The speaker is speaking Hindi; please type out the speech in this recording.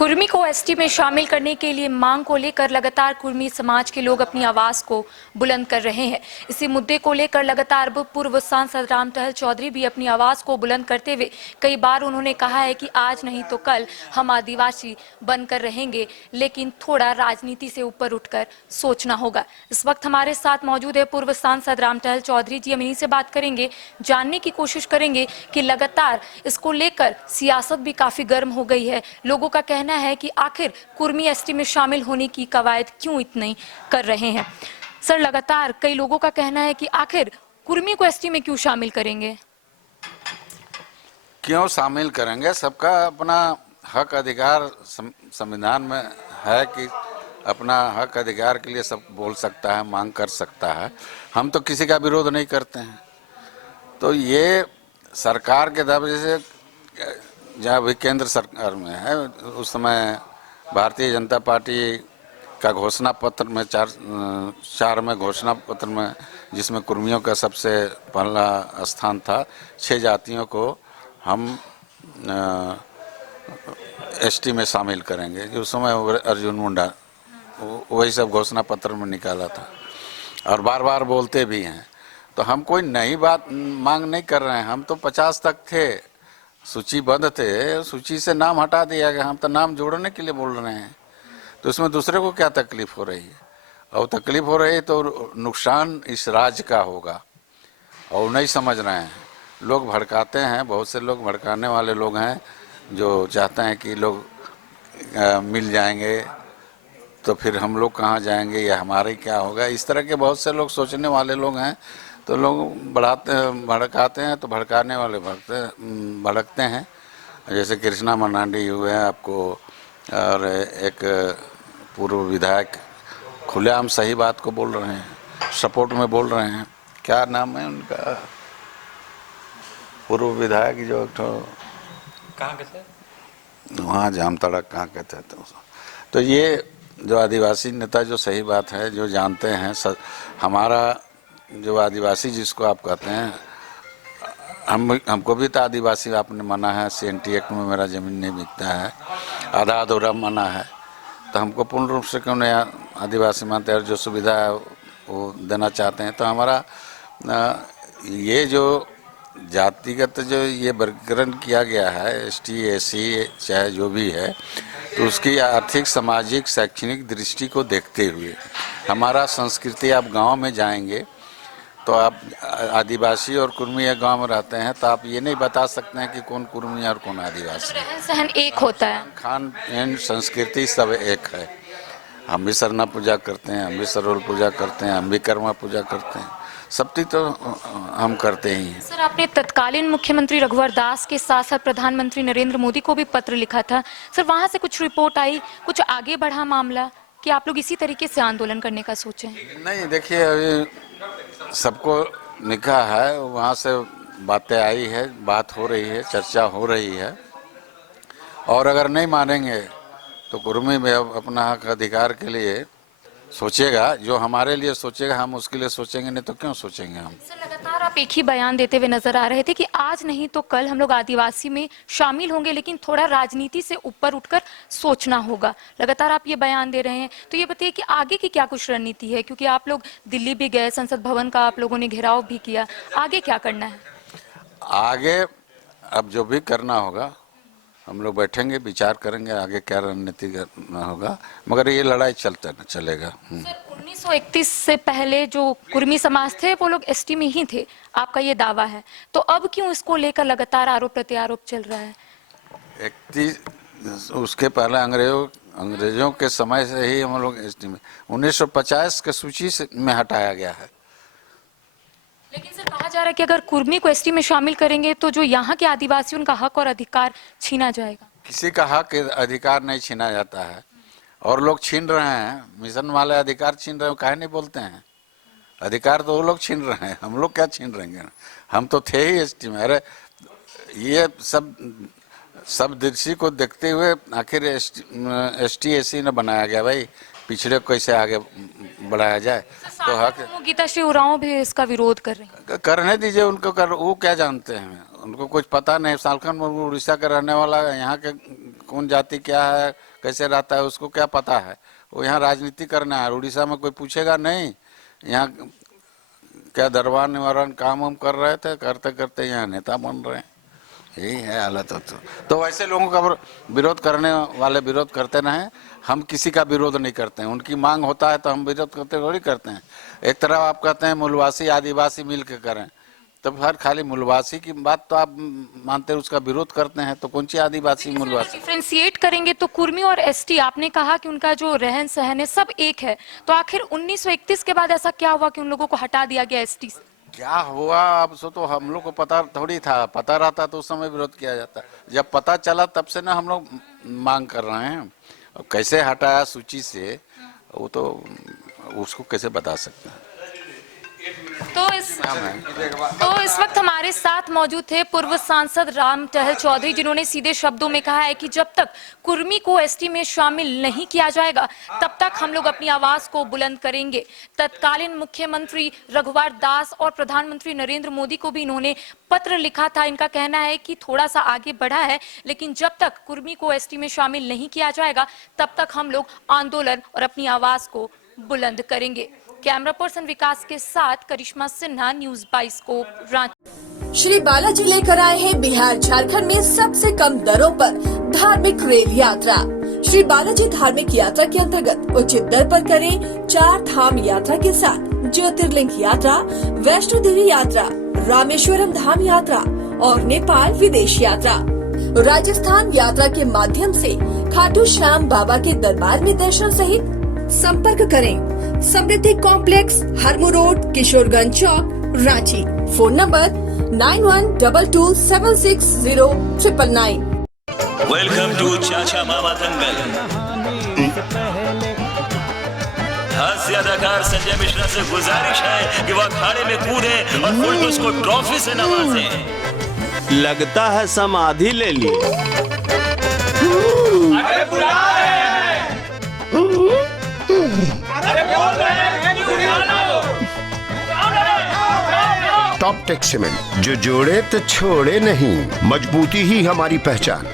कुर्मी को एसटी में शामिल करने के लिए मांग को लेकर लगातार कुर्मी समाज के लोग अपनी आवाज को बुलंद कर रहे हैं। इसी मुद्दे को लेकर लगातार पूर्व सांसद रामटहल चौधरी भी अपनी आवाज को बुलंद करते हुए कई बार उन्होंने कहा है कि आज नहीं तो कल हम आदिवासी बनकर रहेंगे, लेकिन थोड़ा राजनीति से ऊपर उठकर सोचना होगा। इस वक्त हमारे साथ मौजूद है पूर्व सांसद रामटहल चौधरी जी। हम इन्हीं से बात करेंगे, जानने की कोशिश करेंगे कि लगातार इसको लेकर सियासत भी काफी गर्म हो गई है। लोगों का कहना है कि आखिर कुर्मी एसटी में शामिल होने की कवायद क्यों इतनी कर रहे हैं। सर, लगातार कई लोगों का कहना है कि आखिर कुर्मी को एसटी में क्यों शामिल करेंगे? क्यों शामिल करेंगे? सबका अपना हक अधिकार संविधान में है कि अपना हक अधिकार के लिए सब बोल सकता है, मांग कर सकता है। हम तो किसी का विरोध नहीं करते हैं। तो ये सरकार के दर्जे से जहाँ भी केंद्र सरकार में है, उस समय भारतीय जनता पार्टी का घोषणा पत्र में चार में घोषणा पत्र में जिसमें कुर्मियों का सबसे पहला स्थान था, 6 जातियों को हम एसटी में शामिल करेंगे। उस समय अर्जुन मुंडा वही सब घोषणा पत्र में निकाला था और बार बार बोलते भी हैं। तो हम कोई नई बात मांग नहीं कर रहे हैं। हम तो 50 तक थे, सूचीबद्ध थे, सूची से नाम हटा दिया गया। हम तो नाम जोड़ने के लिए बोल रहे हैं। तो इसमें दूसरे को क्या तकलीफ हो रही है? और तकलीफ हो रही है तो नुकसान इस राज्य का होगा और नहीं समझ रहे हैं। लोग भड़काते हैं, बहुत से लोग भड़काने वाले लोग हैं जो चाहते हैं कि लोग मिल जाएंगे तो फिर हम लोग कहाँ जाएंगे या हमारे क्या होगा। इस तरह के बहुत से लोग सोचने वाले लोग हैं। तो लोग भड़काते हैं, तो भड़काने वाले भड़कते हैं। जैसे कृष्णा मर्डांडी हुए हैं आपको, और एक पूर्व विधायक खुलेआम सही बात को बोल रहे हैं, सपोर्ट में बोल रहे हैं। क्या नाम है उनका? पूर्व विधायक जो कहाँ के थे? वहाँ जामताड़ा कहाँ के थे। तो ये जो आदिवासी नेता जो सही बात है, जो जानते हैं हमारा जो आदिवासी जिसको आप कहते हैं, हमको भी तो आदिवासी आपने माना है। CNT एक्ट में मेरा ज़मीन नहीं बिकता है, आधा अधूरा माना है। तो हमको पूर्ण रूप से क्यों नहीं आदिवासी मानते हैं? जो सुविधा है वो देना चाहते हैं। तो हमारा ये जो जातिगत जो ये वर्गीकरण किया गया है, ST SC चाहे जो भी है, तो उसकी आर्थिक, सामाजिक, शैक्षणिक दृष्टि को देखते हुए हमारा संस्कृति, आप गांव में जाएंगे तो आप आदिवासी और कुर्मी एक गांव में रहते हैं तो आप ये नहीं बता सकते हैं कि कौन कुर्मी और कौन आदिवासी। रहन सहन एक होता है, खान पान, संस्कृति सब एक है। हम भी सरना पूजा करते हैं, हम भी सरोल पूजा करते हैं, हम भी कर्मा पूजा करते हैं। सब चीज तो हम करते ही हैं। सर, आपने तत्कालीन मुख्यमंत्री रघुवर दास के साथ साथ प्रधानमंत्री नरेंद्र मोदी को भी पत्र लिखा था। सर, वहां से कुछ रिपोर्ट आई, कुछ आगे बढ़ा मामला कि आप लोग इसी तरीके से आंदोलन करने का सोचे? नहीं, देखिए अभी सबको लिखा है, वहाँ से बातें आई है, बात हो रही है, चर्चा हो रही है। और अगर नहीं मानेंगे तो कुर्मी में अपना हक अधिकार के लिए सोचेगा। जो हमारे लिए सोचेगा हम उसके लिए सोचेंगे, नहीं तो क्यों सोचेंगे हम। सर, लगातार आप एक ही बयान देते हुए नजर आ रहे थे कि आज नहीं तो कल हम लोग आदिवासी में शामिल होंगे, लेकिन थोड़ा राजनीति से ऊपर उठकर सोचना होगा। लगातार आप ये बयान दे रहे हैं, तो ये बताइए कि आगे की क्या कुछ रणनीति है? क्योंकि आप लोग दिल्ली भी गए, संसद भवन का आप लोगों ने घेराव भी किया, आगे क्या करना है? आगे अब जो भी करना होगा हम लोग बैठेंगे, विचार करेंगे आगे क्या रणनीति करना होगा, मगर ये लड़ाई चलेगा। सर, 1931 से पहले जो कुर्मी समाज थे वो लोग एसटी में ही थे, आपका ये दावा है। तो अब क्यों इसको लेकर लगातार आरोप प्रत्यारोप चल रहा है? 31 उसके पहले अंग्रेजों के समय से ही हम लोग एसटी में 1950 के सूची से में हटाया गया है। लेकिन सर, कहा जा रहा है कि अगर कुर्मी को एसटी में शामिल करेंगे तो जो यहाँ के आदिवासी उनका हक और अधिकार छीना जाएगा। किसी का हक अधिकार नहीं छीना जाता है, और लोग छीन रहे हैं। मिशन वाले अधिकार छीन रहे हैं, काहे नहीं बोलते हैं? अधिकार तो वो लोग छीन रहे हैं, हम लोग क्या छीन रहेंगे? हम तो थे ही एसटी में। अरे ये सब दृष्टि को देखते हुए आखिर ST SC ने बनाया गया भाई, पिछड़े को कैसे आगे बढ़ाया जाए। तो हक गीता श्री उरांव भी इसका विरोध कर रहे हैं। करने दीजिए उनको, वो क्या जानते हैं? उनको कुछ पता नहीं। सालखन मुर्मू उड़ीसा का रहने वाला है, यहाँ के कौन जाति क्या है, कैसे रहता है उसको क्या पता है। वो यहाँ राजनीति करना है, उड़ीसा में कोई पूछेगा नहीं। यहाँ क्या दरबार निवारण काम हम कर रहे थे, करते करते यहाँ नेता बन रहे हैं। यही है हालत। तो वैसे लोगों का विरोध करने वाले विरोध करते रहें, हम किसी का विरोध नहीं करते हैं। उनकी मांग होता है तो हम विरोध करते थोड़ी करते हैं। एक तरफ आप कहते हैं मूलवासी आदिवासी मिल के करें, तब हर खाली मूलवासी की बात तो आप मानते हैं, उसका विरोध करते हैं, तो कौन सी आदिवासी मूलवासी। डिफ्रेंशिएट करेंगे तो कुर्मी और एसटी, आपने कहा कि उनका जो रहन सहन है सब एक है, तो आखिर 1931 के बाद ऐसा क्या हुआ कि उन लोगों को हटा दिया गया एसटी से? क्या हुआ अब सो तो हम लोग को पता थोड़ी था। पता रहता तो उस समय विरोध किया जाता। जब पता चला तब से ना हम लोग मांग कर रहे हैं। अब कैसे हटाया सूची से वो तो उसको कैसे बता सकते हैं। तो इस वक्त हमारे साथ मौजूद थे पूर्व सांसद राम टहल चौधरी, जिन्होंने सीधे शब्दों में कहा है कि जब तक कुर्मी को एसटी में शामिल नहीं किया जाएगा तब तक हम लोग अपनी आवाज को बुलंद करेंगे। तत्कालीन मुख्यमंत्री रघुवर दास और प्रधानमंत्री नरेंद्र मोदी को भी इन्होंने पत्र लिखा था। इनका कहना है कि थोड़ा सा आगे बढ़ा है, लेकिन जब तक कुर्मी को एसटी में शामिल नहीं किया जाएगा तब तक हम लोग आंदोलन और अपनी आवाज को बुलंद करेंगे। कैमरा पर्सन विकास के साथ करिश्मा सिन्हा, न्यूज़ 22 को रांची। श्री बालाजी लेकर आए हैं बिहार झारखंड में सबसे कम दरों पर धार्मिक रेल यात्रा। श्री बालाजी धार्मिक यात्रा के अंतर्गत उचित दर पर करें 4 धाम यात्रा के साथ ज्योतिर्लिंग यात्रा, वैष्णो देवी यात्रा, रामेश्वरम धाम यात्रा और नेपाल विदेश यात्रा। राजस्थान यात्रा के माध्यम से खाटू श्याम बाबा के दरबार में दर्शन सहित संपर्क करें Samriddhi complex, Harmu road, Kishorganj Chowk, Ranchi. Phone number 9122760999। Welcome to Chacha Mama दंगल। हास्य अदाकार संजय मिश्रा से गुजारिश है कि वह अखाड़े में कूदे और फुलटूस को ट्रॉफी से नवाजे। लगता है समाधि ले ली। अरे बुला रहे हैं। अरे बोल रहे हैं कि बुला लो। टॉप टेक सीमेंट, जो जोड़े तो छोड़े नहीं, मजबूती ही हमारी पहचान।